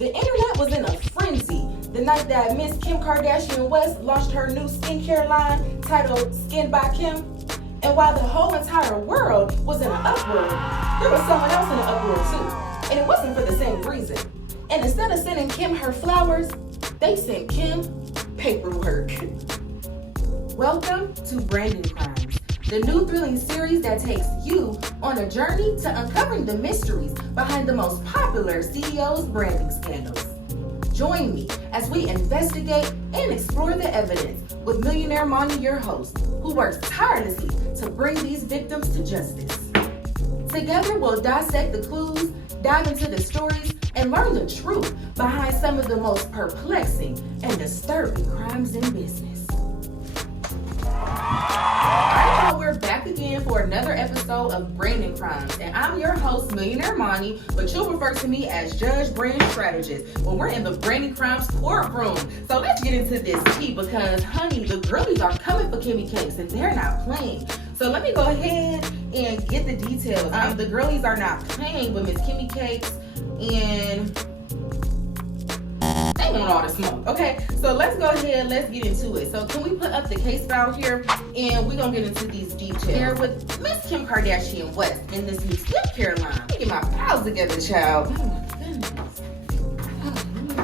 The internet was in a frenzy the night that Miss Kim Kardashian West launched her new skincare line titled Skin by Kim. And while the whole entire world was in an uproar, there was someone else in an uproar too. And it wasn't for the same reason. And instead of sending Kim her flowers, they sent Kim paperwork. Welcome to Branding Crimes, the new thrilling series that takes you on a journey to uncovering the mysteries behind the most popular CEO's branding scandals. Join me as we investigate and explore the evidence with Millionaire Monty, your host, who works tirelessly to bring these victims to justice. Together, we'll dissect the clues, dive into the stories, and learn the truth behind some of the most perplexing and disturbing crimes in business. Alright, we're back again for another episode of Branding Crimes, and I'm your host, Millionaire Monty, but you'll refer to me as Judge Brand Strategist when we're in the Branding Crimes courtroom. So let's get into this tea because, honey, the girlies are coming for Kimmy Cakes and they're not playing. So let me go ahead and get the details. The girlies are not playing with Miss Kimmy Cakes, and they want all the smoke. Okay, so let's go ahead, let's get into it. So can we put up the case file here, and we're gonna get into these details. Here with Miss Kim Kardashian West in this new skincare line. Let me get my files together, child. Oh my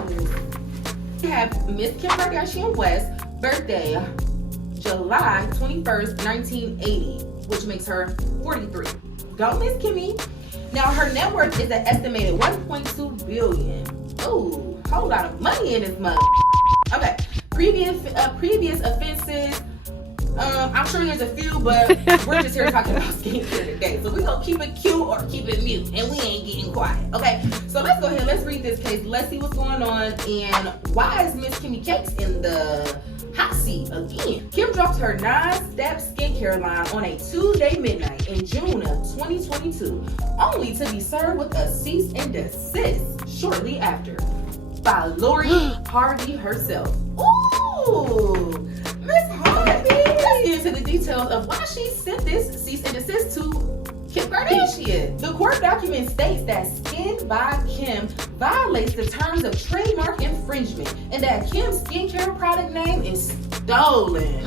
goodness. We have Miss Kim Kardashian West, birthday July 21st, 1980, which makes her 43. Go Miss Kimmy. Now her net worth is an estimated 1.2 billion. Ooh, whole lot of money in this month. Okay, previous offenses. I'm sure there's a few, but we're just here talking about skincare today. So we're gonna keep it cute or keep it mute, and we ain't getting quiet. Okay, so let's go ahead, let's read this case. Let's see what's going on and why is Miss Kimmy Cakes in the hot seat again. Kim dropped her 9-step skincare line on a Tuesday midnight in June of 2022, only to be served with a cease and desist shortly after by Lori Harvey herself. Ooh, Miss Harvey. Let's get into the details of why she sent this cease and desist to Kim Kardashian. The court document states that Skin by Kim violates the terms of trademark infringement and that Kim's skincare product name is stolen.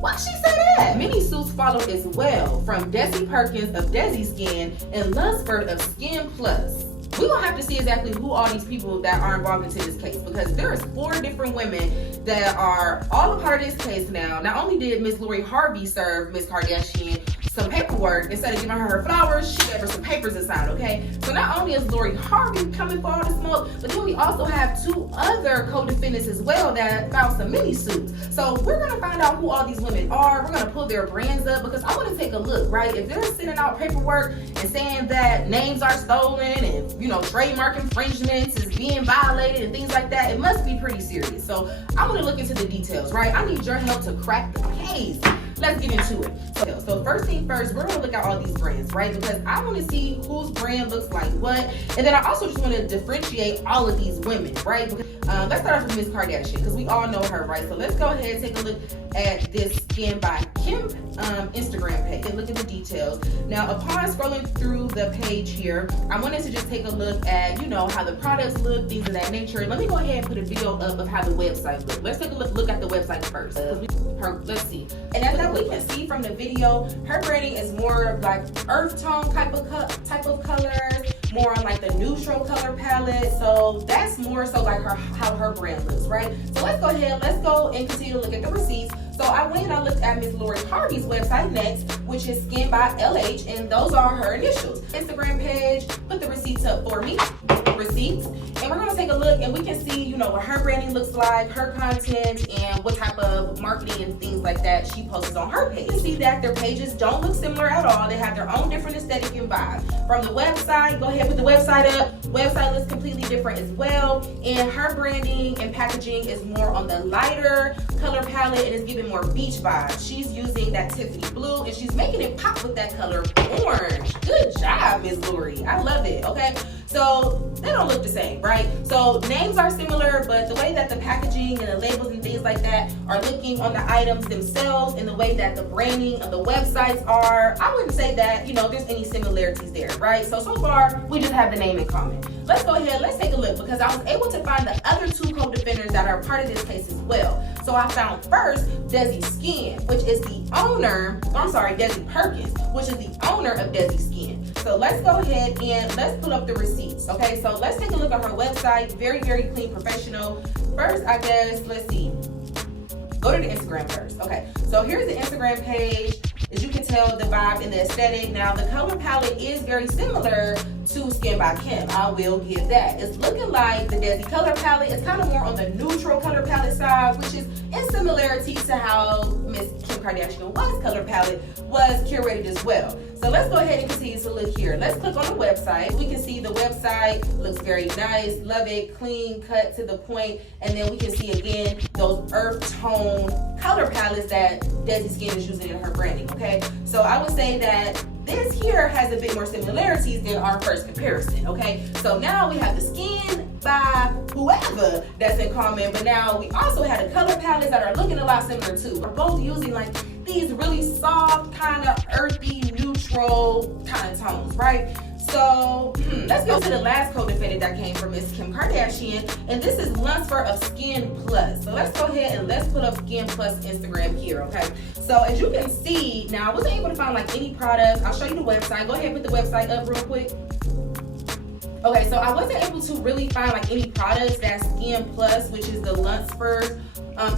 Why she say that? Many suits followed as well, from Desi Perkins of Desi Skin and Lunsford of Skin Plus. We're gonna have to see exactly who all these people that are involved into this case, because there's 4 different women that are all a part of this case now. Not only did Ms.Lori Harvey serve Ms. Kardashian some paperwork, instead of giving her flowers, she gave her some papers to sign, okay? So not only is Lori Harvey coming for all the smoke, but then we also have 2 other co-defendants as well that filed some mini suits. So we're gonna find out who all these women are. We're gonna pull their brands up because I wanna take a look, right? If they're sending out paperwork and saying that names are stolen and, you know, trademark infringements is being violated and things like that, it must be pretty serious. So I wanna look into the details, right? I need your help to crack the case. Let's get into it. So first thing first, we're gonna look at all these brands, right? Because I wanna see whose brand looks like what. And then I also just wanna differentiate all of these women, right? Let's start off with Ms. Kardashian, because we all know her, right? So let's go ahead and take a look at this Skin by Kim Instagram page and look at the details. Now, upon scrolling through the page here, I wanted to just take a look at, you know, how the products look, things of that nature. Let me go ahead and put a video up of how the website looks. Let's take a look at the website first. Let's see. And as we can see from the video, her branding is more like earth tone type of colors, more on like the neutral color palette. So that's more so like how her brand looks, right? So let's go ahead, let's go and continue to look at the receipts. So I went and I looked at Ms. Lori Harvey's website next, which is Skin by LH, and those are her initials. Instagram page, put the receipts up for me, receipts. And we're gonna take a look and we can see, you know, what her branding looks like, her content, and what type of marketing and things like that she posts on her page. You can see that their pages don't look similar at all. They have their own different aesthetic and vibe. From the website, go ahead, put the website up. Website looks completely different as well. And her branding and packaging is more on the lighter color palette and is giving more beach vibes. She's using that Tiffany blue and she's making it pop with that color orange. Good job, Ms. Lori. I love it, okay? So they don't look the same, right? So names are similar, but the way that the packaging and the labels and things like that are looking on the items themselves and the way that the branding of the websites are, I wouldn't say that, there's any similarities there, right? So far, we just have the name in common. Let's go ahead, let's take a look, because I was able to find the other two co-defendants that are part of this case as well. So I found first Desi Skin, which is the owner, Desi Perkins, which is the owner of Desi Skin. So let's go ahead and let's pull up the receipts, okay? So let's take a look at her website, very, very clean, professional. First, I guess, let's see. Go to the Instagram first. Okay, so here's the Instagram page. As you can tell, the vibe and the aesthetic. Now, the color palette is very similar to Skin by Kim. I will give that. It's looking like the Desi color palette. It's kind of more on the neutral color palette side, which is in similarity to how Miss Kim Kardashian West's color palette was curated as well. So let's go ahead and continue to look here. Let's click on the website. We can see the website looks very nice. Love it. Clean, cut to the point. And then we can see again those earth tone color palettes that Desi Skin is using in her branding, okay? So I would say that this here has a bit more similarities than our first comparison, okay? So now we have the skin by whoever that's in common, but now we also have the color palettes that are looking a lot similar too. We're both using like these really soft, kind of earthy, neutral kind of tones, right? So let's go to the last co-defendant that came from Miss Kim Kardashian, and this is Lunsford of Skin Plus. So let's go ahead and let's put up Skin Plus Instagram here, okay? So as you can see, now I wasn't able to find like any products. I'll show you the website. Go ahead and put the website up real quick. Okay, so I wasn't able to really find like any products that Skin Plus, which is the Lunsford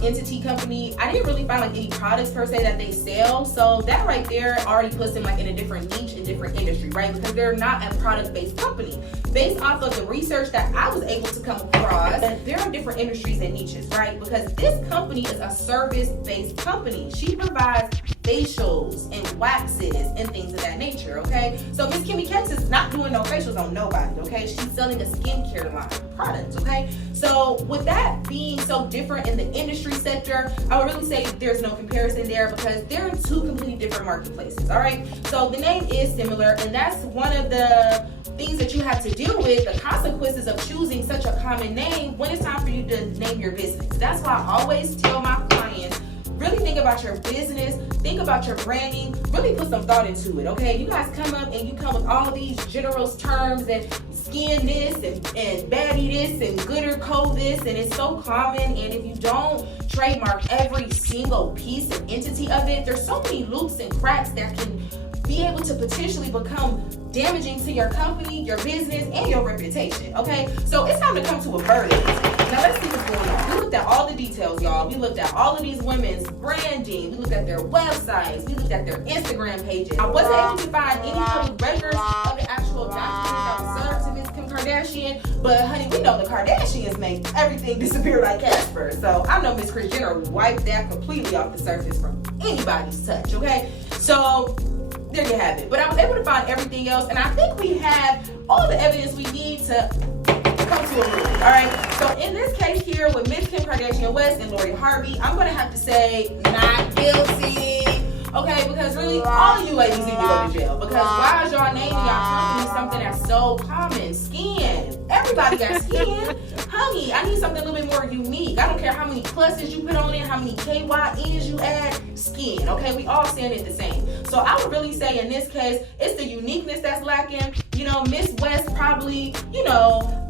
entity company. I didn't really find like any products per se that they sell. So that right there already puts them like in a different niche, in different industry, right? Because they're not a product-based company. Based off of the research that I was able to come across, there are different industries and niches, right? Because this company is a service-based company. She provides facials and waxes and things of that nature, okay? So Miss Kimmy Keks is not doing no facials on nobody, okay? She's selling a skincare line of products, okay? So with that being so different in the industry sector, I would really say there's no comparison there because they're in two completely different marketplaces, all right? So the name is similar, and that's one of the things that you have to deal with, the consequences of choosing such a common name when it's time for you to name your business. That's why I always tell my clients, really think about your business, think about your branding, really put some thought into it, okay? You guys come up and you come with all of these general terms and skin this and baddie this and gooder cold this, and it's so common, and if you don't trademark every single piece and entity of it, there's so many loops and cracks that can be able to potentially become damaging to your company, your business, and your reputation, okay? So it's time to come to a verdict. Now let's see what's going on. We looked at all the details, y'all. We looked at all of these women's branding. We looked at their websites. We looked at their Instagram pages. I wasn't able to find any public records of the actual documents that was served to Miss Kim Kardashian, but honey, we know the Kardashians make everything disappear like Casper. So I know Miss Kris Jenner wiped that completely off the surface from anybody's touch, okay? So there you have it. But I was able to find everything else, and I think we have all the evidence we need to come to a ruling, all right? So in this case here with Miss Kim Kardashian West and Lori Harvey, I'm going to have to say not guilty, okay? Because really, all of you ladies need to go to jail. Because why is y'all naming y'all company something that's so common? Skin. Everybody got skin. Honey, I need something a little bit more unique. I don't care how many pluses you put on it, how many KYNs you add, skin, okay? We all saying it the same. So I would really say in this case, it's the uniqueness that's lacking. Miss West probably,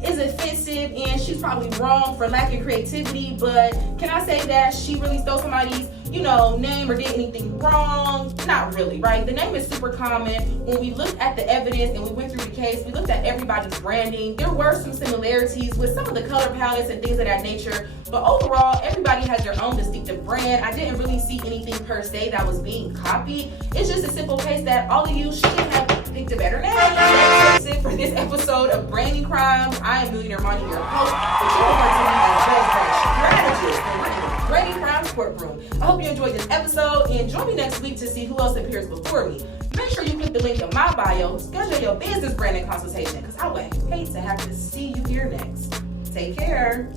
is offensive and she's probably wrong for lacking creativity, but can I say that she really stole somebody's, name or did anything wrong? Not really, right? The name is super common. When we looked at the evidence and we went through the case, we looked at everybody's branding. There were some similarities with some of the color palettes and things of that nature, but overall, everybody has their own distinctive brand. I didn't really see anything per se that was being copied. It's just a simple case that all of you should have picked a better name. That's it for this episode of Branding Crimes. I am Millionaire Money, your host, but you refer to me as strategist for Branding Crimes Courtroom. I hope you enjoyed this episode, and join me next week to see who else appears before me. Make sure you click the link in my bio, schedule your business branding consultation, because I would hate to have to see you here next. Take care.